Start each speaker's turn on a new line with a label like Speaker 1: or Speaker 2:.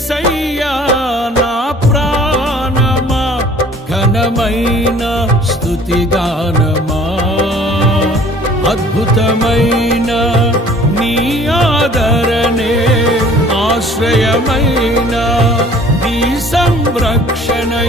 Speaker 1: शय्याना प्राणमा घनमय स्तुतिदानमा अद्भुतमयेन नि आदरणे आश्रयमयिना नीसंरक्षणे